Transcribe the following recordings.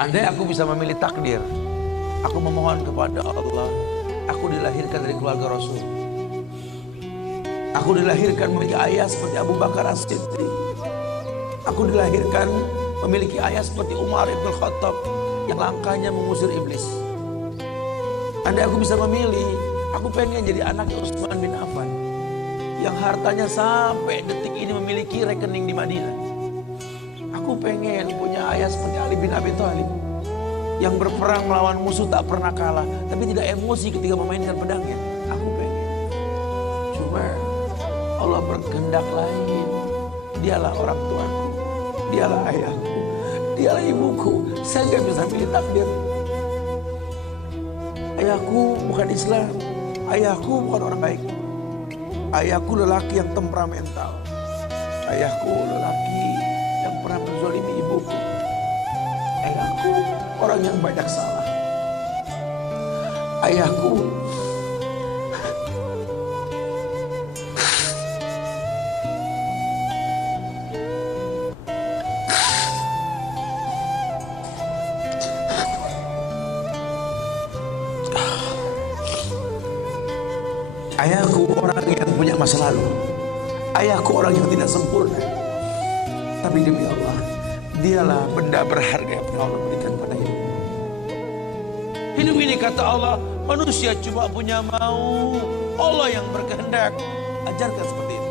Andai aku bisa memilih takdir, aku memohon kepada Allah, aku dilahirkan dari keluarga Rasul. Aku dilahirkan memiliki ayah seperti Abu Bakar As-Siddiq. Aku dilahirkan memiliki ayah seperti Umar Ibn Khattab yang langkahnya mengusir iblis. Andai aku bisa memilih, aku pengen jadi anaknya Utsman bin Affan yang hartanya sampai detik ini memiliki rekening di Madinah. Aku pengen punya ayah seperti Ali bin Abi Thalib yang berperang melawan musuh tak pernah kalah, tapi tidak emosi ketika memainkan pedangnya. Aku pengen. Cuma Allah berkehendak lain. Dialah orang tuaku, dialah ayahku, dialah ibuku. Saya nggak bisa pilih takdir. Ayahku bukan Islam, ayahku bukan orang baik. Ayahku lelaki yang temperamental. Ayahku lelaki yang pernah menzalimi ibuku. Ayahku orang yang banyak salah. Ayahku Ayahku orang yang punya masa lalu. Ayahku orang yang tidak sempurna. Tapi demi Allah, dialah benda berharga yang Allah berikan pada hidup. Hidup ini kata Allah, manusia cuma punya mau, Allah yang berkehendak. Ajarkan seperti itu.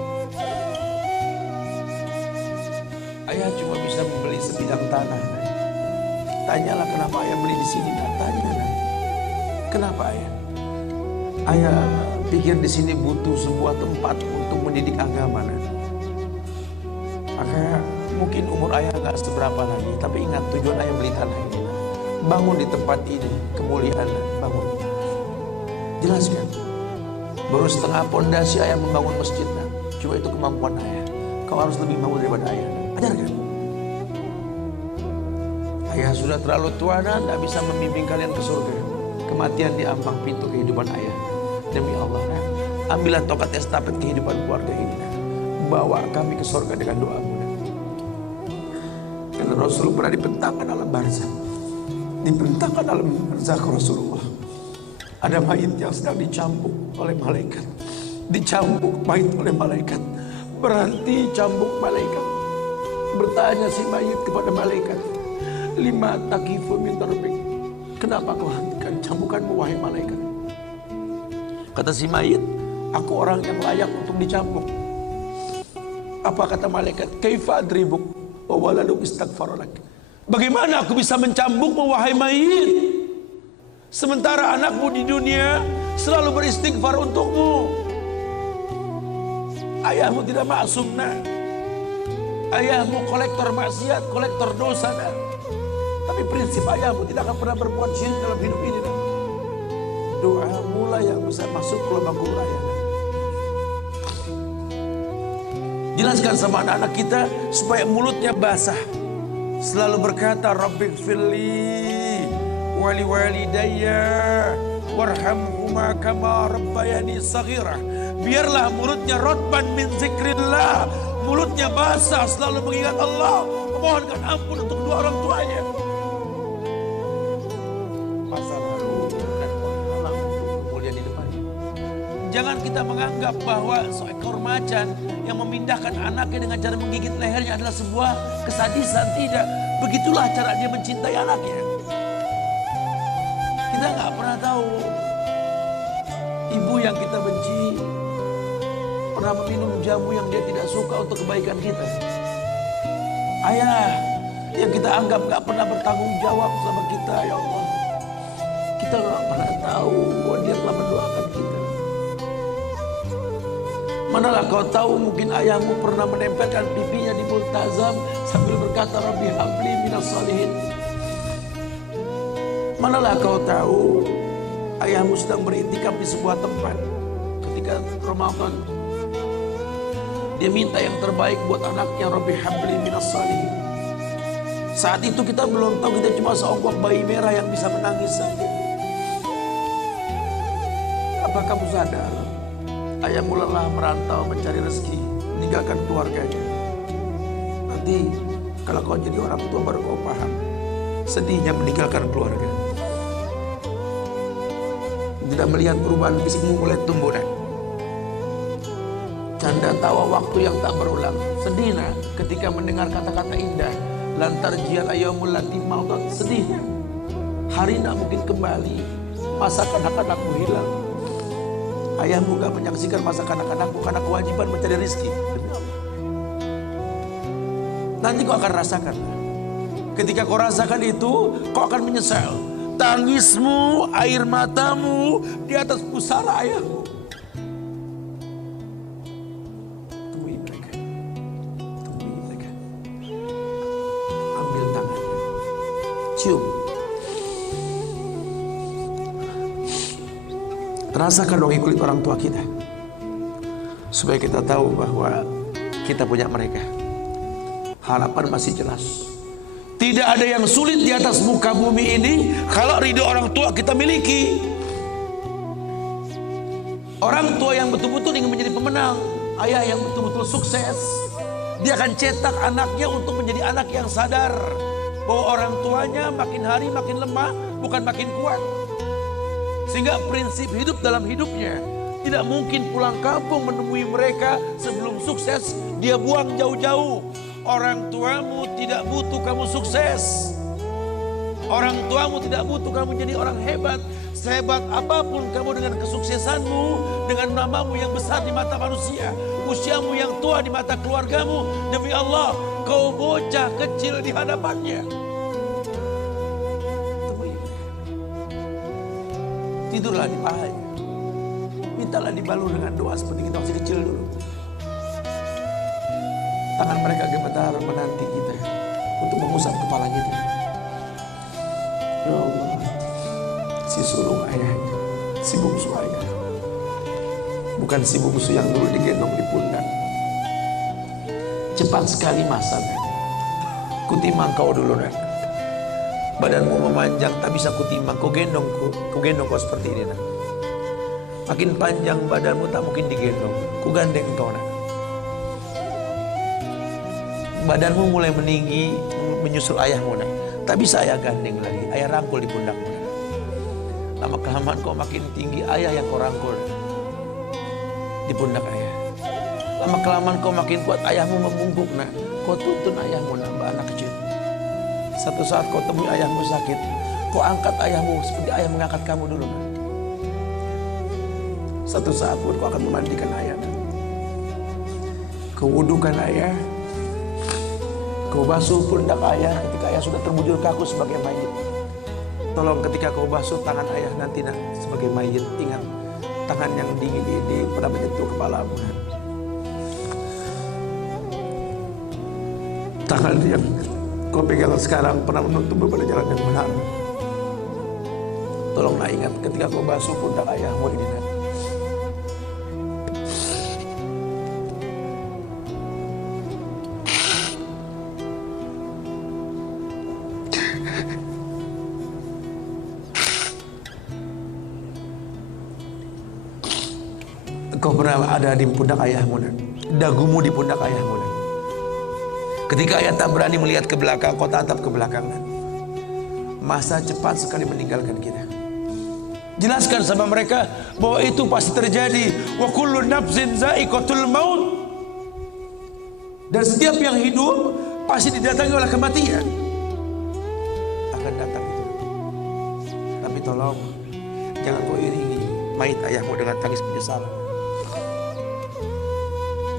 Ayah cuma bisa membeli sebidang tanah. Tanyalah kenapa ayah beli di sini. Tanya. Kenapa ayah? Ayah pikir di sini butuh sebuah tempat untuk mendidik agama. Maka mungkin umur ayah nggak seberapa lagi, tapi ingat tujuan ayah beli tanah ini. Bangun di tempat ini, kemuliaan bangun. Jelaskan. Baru setengah pondasi ayah membangun masjid. Cuma itu kemampuan ayah. Kau harus lebih mampu daripada ayah. Ajarkan. Ayah sudah terlalu tua dan tidak bisa membimbing kalian ke surga. Kematian di ambang pintu kehidupan ayah. Demi Allah, ambillah tongkat estafet kehidupan keluarga ini. Bawa kami ke surga dengan doamu. Karena Rasul pernah dibentangkan dalam barzakh. Dibentangkan dalam barzakh Rasulullah. Ada mayit yang sedang dicambuk oleh malaikat. Dicambuk mayit oleh malaikat. Berhenti cambuk malaikat. Bertanya si mayit kepada malaikat, lima takifu min darbik. Kenapa kau hentikan cambukanmu wahai malaikat? Kata si mayit, aku orang yang layak untuk dicambuk. Apa kata malaikat? Kaifa adribuk wa waladuk istaghfaralak. Bagaimana aku bisa mencambukmu wahai mayit? Sementara anakmu di dunia selalu beristighfar untukmu. Ayahmu tidak maksum nah. Ayahmu kolektor maksiat, kolektor dosa nah. Tapi prinsip ayahmu tidak akan pernah berbuat syirik dalam hidup ini nah. Doa mulai yang bisa masuk ke lubang kubur ayah. Jelaskan sama anak-anak kita supaya mulutnya basah. Selalu berkata Rabbighfirli wali walidayya warhamhuma kama rabbayani saghira. Biarlah mulutnya rotban min zikrillah. Mulutnya basah selalu mengingat Allah. Memohonkan ampun untuk kedua orang tuanya. Masa lalu bukan penghalang untuk kemuliaan di depan. Jangan kita menganggap bahwa seekor macan yang memindahkan anaknya dengan cara menggigit lehernya adalah sebuah kesadisan. Tidak. Begitulah cara dia mencintai anaknya. Kita nggak pernah tahu. Ibu yang kita benci pernah meminum jamu yang dia tidak suka untuk kebaikan kita. Ayah yang kita anggap nggak pernah bertanggung jawab sama kita, ya Allah. Kita nggak pernah tahu bahwa dia telah mendoakan kita. Manalah kau tahu mungkin ayahmu pernah menempelkan pipinya di multazam sambil berkata Rabbi habli minas salihin. Manalah kau tahu ayahmu sedang beriktikaf di sebuah tempat ketika Ramadan. Dia minta yang terbaik buat anaknya Rabbi habli minas salihin. Saat itu kita belum tahu, kita cuma seonggok bayi merah yang bisa menangis saja. Apa kamu sadar? Ayahmu lelah merantau mencari rezeki, meninggalkan keluarganya. Nanti kalau kau jadi orang tua baru kau paham. sedihnya meninggalkan keluarga. Tidak melihat perubahan fisikmu mulai tumbuh, nak. Canda tawa waktu yang tak berulang. Sedih, nak, ketika mendengar kata-kata indah. Lantar jial ayyamul lati mautat. Sedihnya hari nak mungkin kembali. Masa kanak-kanakmu hilang. Ayahmu gak menyaksikan masa kanak-kanakmu karena kewajiban mencari rezeki. Nanti kau akan rasakan. Ketika kau rasakan itu, kau akan menyesal. Tangismu, air matamu di atas pusara ayahmu. Temui mereka. Temui mereka. Ambil tangannya. Cium. Rasakan dong kulit orang tua kita. Supaya kita tahu bahwa kita punya mereka. Harapan masih jelas. Tidak ada yang sulit di atas muka bumi ini kalau ridho orang tua kita miliki. Orang tua yang betul-betul ingin menjadi pemenang, ayah yang betul-betul sukses, dia akan cetak anaknya untuk menjadi anak yang sadar bahwa orang tuanya makin hari makin lemah, bukan makin kuat. Sehingga prinsip hidup dalam hidupnya tidak mungkin pulang kampung menemui mereka sebelum sukses, dia buang jauh-jauh. Orang tuamu tidak butuh kamu sukses. Orang tuamu tidak butuh kamu jadi orang hebat. Sehebat apapun kamu dengan kesuksesanmu, dengan namamu yang besar di mata manusia, usiamu yang tua di mata keluargamu, demi Allah, kau bocah kecil di hadapannya. Tidurlah di pahanya. Mintalah dibalur dengan doa seperti kita masih kecil dulu. Tangan mereka gemetar menanti kita untuk mengusap kepala kita. Ya Allah, si sulung ayahnya, si bungsu ayah. Bukan si bungsu yang dulu digendong di pundak. Cepat sekali masa, nak. Kutimang kau dulu, nak. Badanmu memanjang, tak bisa kutimang. Kau gendong kau seperti ini, nak. Makin panjang badanmu tak mungkin digendong. Ku gandeng kau, nak. Badanmu mulai meninggi, menyusul ayahmu, nak. Tak bisa ayah gandeng lagi. Ayah rangkul di pundakmu, nak. Lama kelamaan kau makin tinggi, ayah yang kau rangkul di pundak ayah. Lama kelamaan kau makin kuat, ayahmu membungkuk, nak. Kau tuntun ayahmu, nak, anak kecil. Satu saat kau temui ayahmu sakit, kau angkat ayahmu seperti ayah mengangkat kamu dulu, nak. Satu saat pun kau akan memandikan ayah, nak. Kau wudukan ayah. Kau basuh pundak ayah ketika ayah sudah terbujur kaku sebagai mayit. Tolong ketika kau basuh tangan ayah nanti, nak, sebagai mayit, ingat tangan yang dingin ini pernah menyentuh kepalamu. Tangan yang kau pegang sekarang pernah menuntunmu pada jalan yang benar. Tolonglah ingat ketika kau basuh pundak ayahmu ini, nak. Kau pernah ada di pundak ayahmu, nak. Dagumu di pundak ayahmu, nak. Ketika ayah tak berani melihat ke belakang, kau tatap ke belakang, nak. Masa cepat sekali meninggalkan kita. Jelaskan sama mereka bahwa itu pasti terjadi. Wa kullu nafsin za'iqatul maut. Dan setiap yang hidup pasti didatangi oleh kematian. Akan datang itu. Tapi tolong jangan kau iringi mayit ayahmu dengan tangis penyesalan.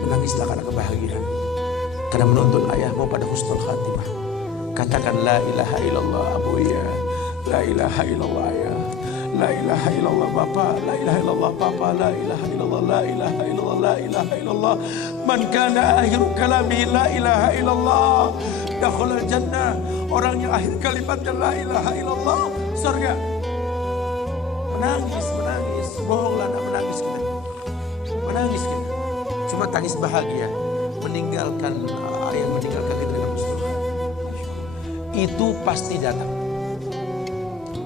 Menangislah karena kebahagiaan, karena menuntun ayahmu pada husnul khatimah. Katakan la ilaha illallah abuya, la ilaha illallah ayah, la ilaha illallah bapa, la ilaha illallah papa, la ilaha illallah, la ilaha illallah, la ilaha illallah. Man kana akhiru kalamihi la ilaha illallah dakhala jannah. Orang yang akhir kalimatnya la ilaha illallah, surga. Menangis, bohonglah, nak menangis kita. Menangis kita. Cuma tangis bahagia, meninggalkan ayah, meninggalkan kita dengan husnul. Itu pasti datang.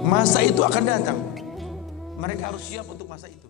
Masa itu akan datang. Mereka harus siap untuk masa itu.